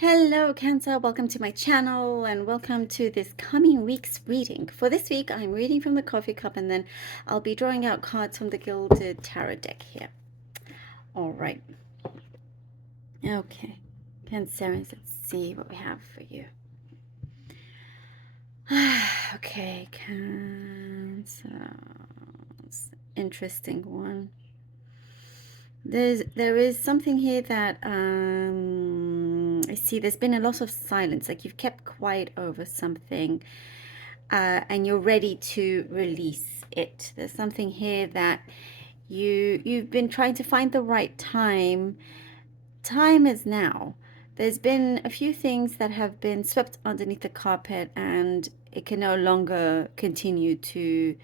Hello, Cancer. Welcome to my channel and welcome to this coming week's reading. For this week, I'm reading from the coffee cup and then I'll be drawing out cards from the Gilded Tarot deck here. All right. Okay. Cancerians, let's see what we have for you. Okay, Cancer. Interesting one. There is something here that I see there's been a lot of silence, like you've kept quiet over something and you're ready to release it. There's something here that you've been trying to find the right time. Time is now. There's been a few things that have been swept underneath the carpet and it can no longer continue to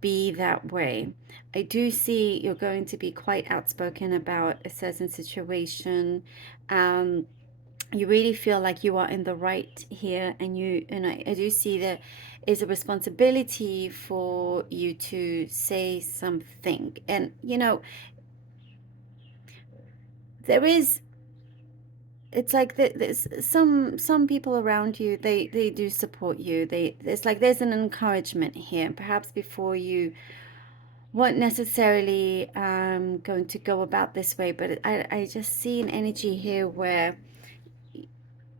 be that way. I do see you're going to be quite outspoken about a certain situation. You really feel like you are in the right here, and I do see there is a responsibility for you to say something. And there is, it's like there's some people around you, they do support you. There's an encouragement here. Perhaps before you weren't necessarily going to go about this way, but I just see an energy here where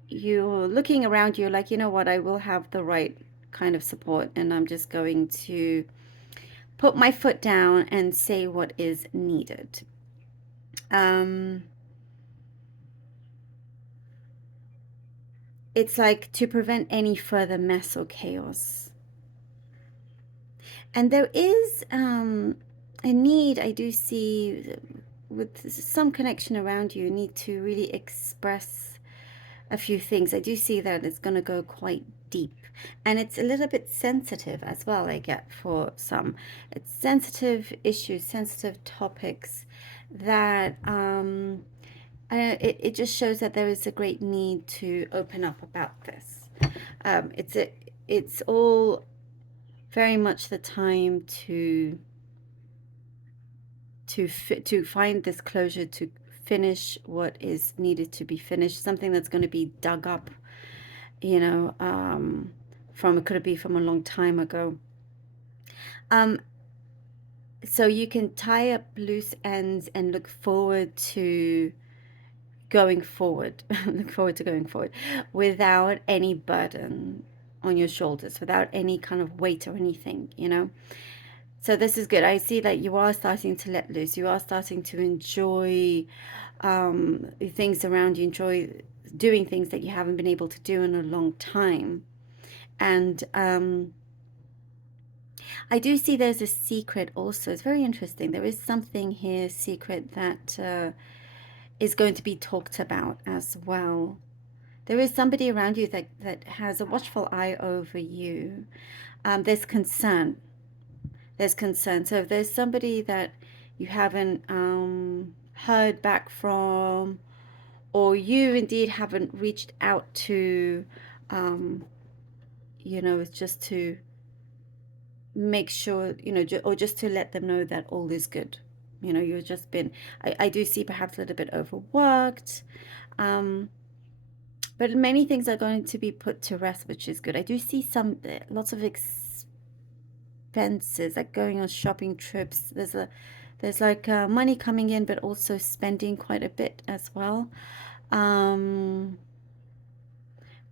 you're looking around you like, you know what, I will have the right kind of support, and I'm just going to put my foot down and say what is needed. It's like to prevent any further mess or chaos. And there is a need, I do see, with some connection around you, need to really express a few things. I do see that it's going to go quite deep, and it's a little bit sensitive as well. I get for some, it's sensitive issues, sensitive topics that it just shows that there is a great need to open up about this. It's all very much the time to find this closure, to finish what is needed to be finished, something that's going to be dug up, from, it could be from a long time ago. So you can tie up loose ends and look forward to going forward, look forward to going forward without any burden on your shoulders, without any kind of weight or anything, So this is good. I see that you are starting to let loose. You are starting to enjoy things around you, enjoy doing things that you haven't been able to do in a long time. And I do see there's a secret also. It's very interesting. There is something here, secret, that is going to be talked about as well. There is somebody around you that has a watchful eye over you. There's concern. There's concern. So if there's somebody that you haven't heard back from, or you indeed haven't reached out to, it's just to make sure, or just to let them know that all is good. You've just been, I do see perhaps a little bit overworked, but many things are going to be put to rest, which is good. I do see lots of expenses, like going on shopping trips. There's like money coming in, but also spending quite a bit as well.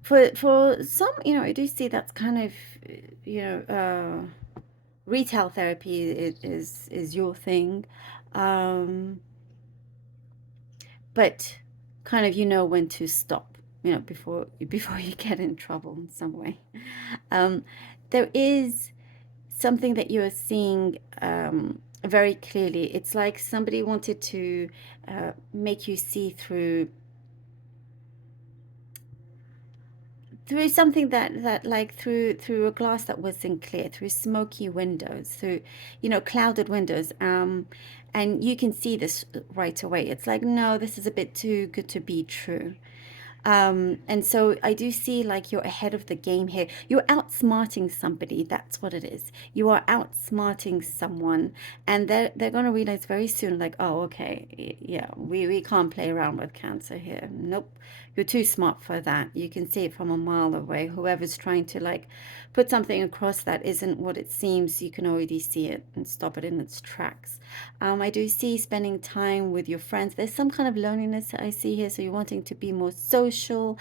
For some, I do see that's kind of, retail therapy is your thing, but kind of when to stop, before you get in trouble in some way. There is something that you are seeing very clearly. It's like somebody wanted to make you see through something that like through a glass that wasn't clear, through smoky windows, through clouded windows, and you can see this right away. It's like, no, this is a bit too good to be true. And so I do see like you're ahead of the game here. You're outsmarting somebody. That's what it is. You are outsmarting someone, and they're going to realize very soon, like, oh, okay, yeah, we can't play around with Cancer here. Nope, you're too smart for that. You can see it from a mile away. Whoever's trying to like put something across that isn't what it seems, you can already see it and stop it in its tracks. I do see spending time with your friends. There's some kind of loneliness that I see here, so you're wanting to be more social.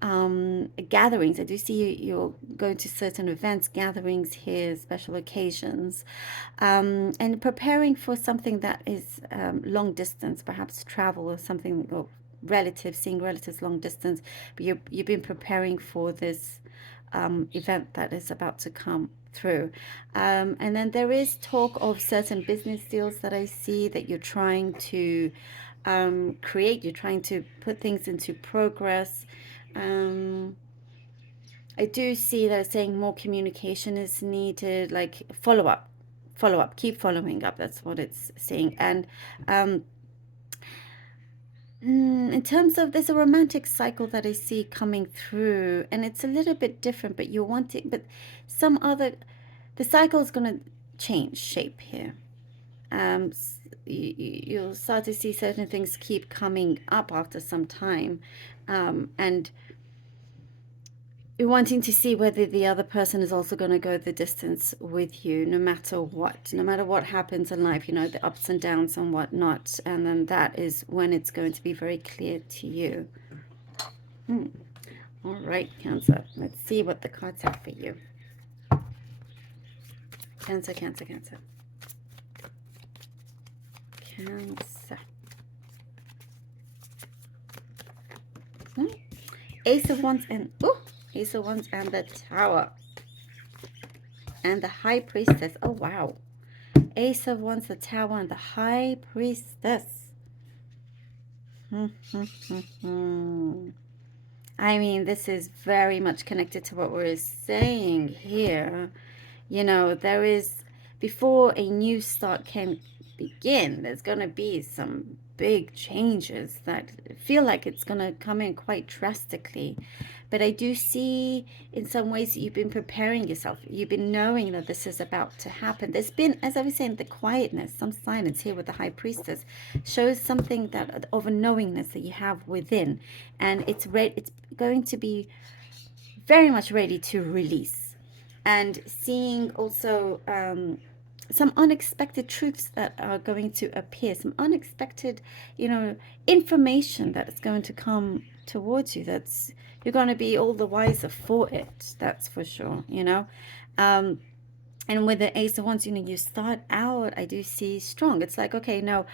Gatherings, I do see you're going to certain events, gatherings here, special occasions, and preparing for something that is long distance, perhaps travel or something, or relatives, seeing relatives long distance, but you've been preparing for this event that is about to come through. And then there is talk of certain business deals that I see that you're trying to create, you're trying to put things into progress. Um, I do see that it's saying more communication is needed, like follow up, keep following up. That's what it's saying. And um, in terms of, there's a romantic cycle that I see coming through, and it's a little bit different, but you want it, but some other, the cycle is going to change shape here. You'll start to see certain things keep coming up after some time, and you're wanting to see whether the other person is also going to go the distance with you, no matter what happens in life, you know, the ups and downs and whatnot. And then that is when it's going to be very clear to you. All right, Cancer. Let's see what the cards have for you. Cancer, Cancer, Cancer. Cancer. Ace of Wands and Ace of Wands and the Tower. And the High Priestess. Oh, wow. Ace of Wands, the Tower, and the High Priestess. I mean, this is very much connected to what we're saying here. You know, there is, before a new start can begin, there's going to be some big changes that feel like it's going to come in quite drastically. But I do see in some ways that you've been preparing yourself. You've been knowing that this is about to happen. There's been, as I was saying, the quietness, some silence here with the High Priestess shows something that of a knowingness that you have within. And it's going to be very much ready to release. And seeing also some unexpected truths that are going to appear, some unexpected, you know, information that is going to come towards you. That's, you're going to be all the wiser for it. That's for sure, you know. And with the Ace of Wands, you know, you start out, I do see strong. It's like, okay, no,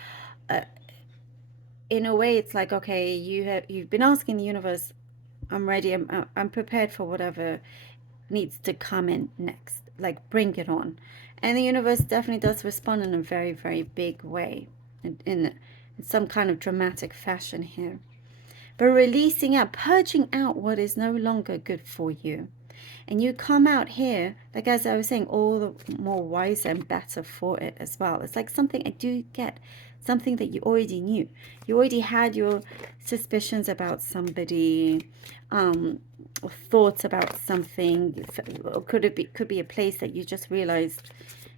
in a way, it's like, okay, you've been asking the universe, I'm ready, I'm prepared for whatever needs to come in next, like bring it on. And the universe definitely does respond in a very, very big way, in some kind of dramatic fashion here. But releasing out, purging out what is no longer good for you. And you come out here, like as I was saying, all the more wiser and better for it as well. It's like something I do get, something that you already knew. You already had your suspicions about somebody, or thoughts about something. Or could be a place that you just realized,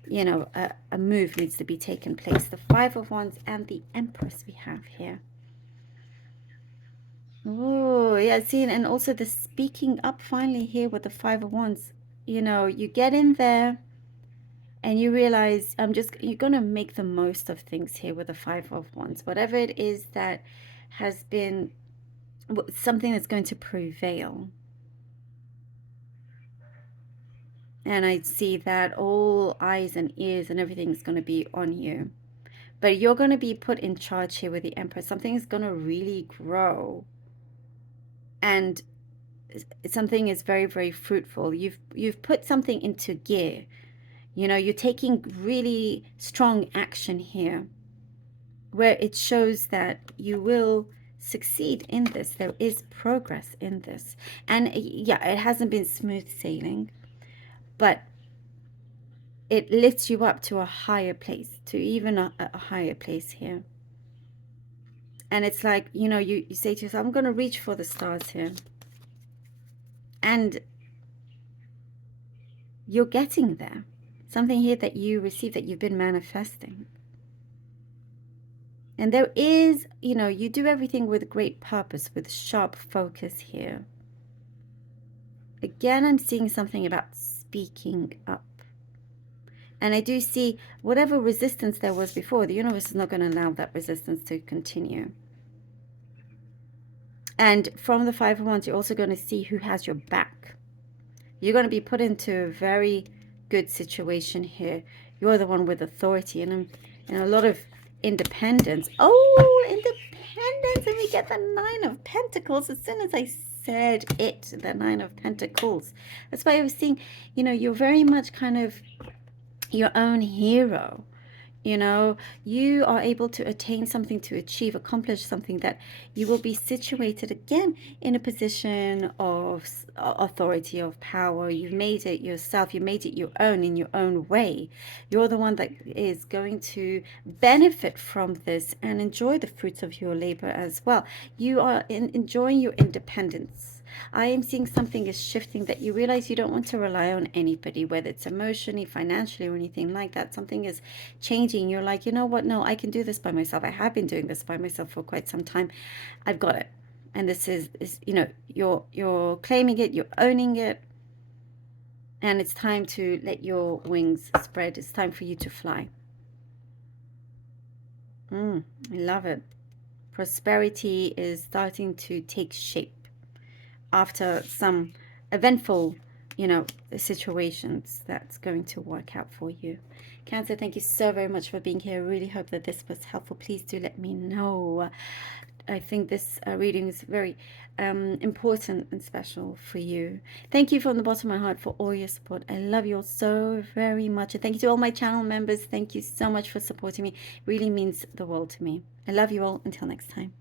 you know, a move needs to be taken place. The Five of Wands and the Empress we have here. Oh, yeah, see, and also the speaking up finally here with the Five of Wands. You know, you get in there and you realize you're going to make the most of things here with the Five of Wands. Whatever it is that has been something that's going to prevail. And I see that all eyes and ears and everything is going to be on you. But you're going to be put in charge here with the Empress. Something is going to really grow. And something is very, very fruitful. You've put something into gear. You know, you're taking really strong action here, where it shows that you will succeed in this. There is progress in this. And yeah, it hasn't been smooth sailing, but it lifts you up to a higher place, to even a higher place here. And it's like, you know, you say to yourself, I'm going to reach for the stars here. And you're getting there. Something here that you receive, that you've been manifesting. And there is, you know, you do everything with great purpose, with sharp focus here. Again, I'm seeing something about speaking up. And I do see whatever resistance there was before, the universe is not going to allow that resistance to continue. And from the Five of Wands, you're also going to see who has your back. You're going to be put into a very good situation here. You're the one with authority and a lot of independence. Oh, independence. And we get the Nine of Pentacles as soon as I said it, the Nine of Pentacles. That's why I was seeing, you know, you're very much kind of your own hero. You know, you are able to attain something, to achieve, accomplish something, that you will be situated again in a position of authority, of power. You've made it yourself. You made it your own in your own way. You're the one that is going to benefit from this and enjoy the fruits of your labor as well. You are enjoying your independence. I am seeing something is shifting, that you realize you don't want to rely on anybody, whether it's emotionally, financially, or anything like that. Something is changing. You're like, you know what? No, I can do this by myself. I have been doing this by myself for quite some time. I've got it. And this is you know, you're claiming it, you're owning it. And it's time to let your wings spread. It's time for you to fly. I love it. Prosperity is starting to take shape after some eventful, you know, situations. That's going to work out for you. Cancer, thank you so very much for being here. I really hope that this was helpful. Please do let me know. I think this reading is very important and special for you. Thank you from the bottom of my heart for all your support. I love you all so very much. And thank you to all my channel members. Thank you so much for supporting me. It really means the world to me. I love you all. Until next time.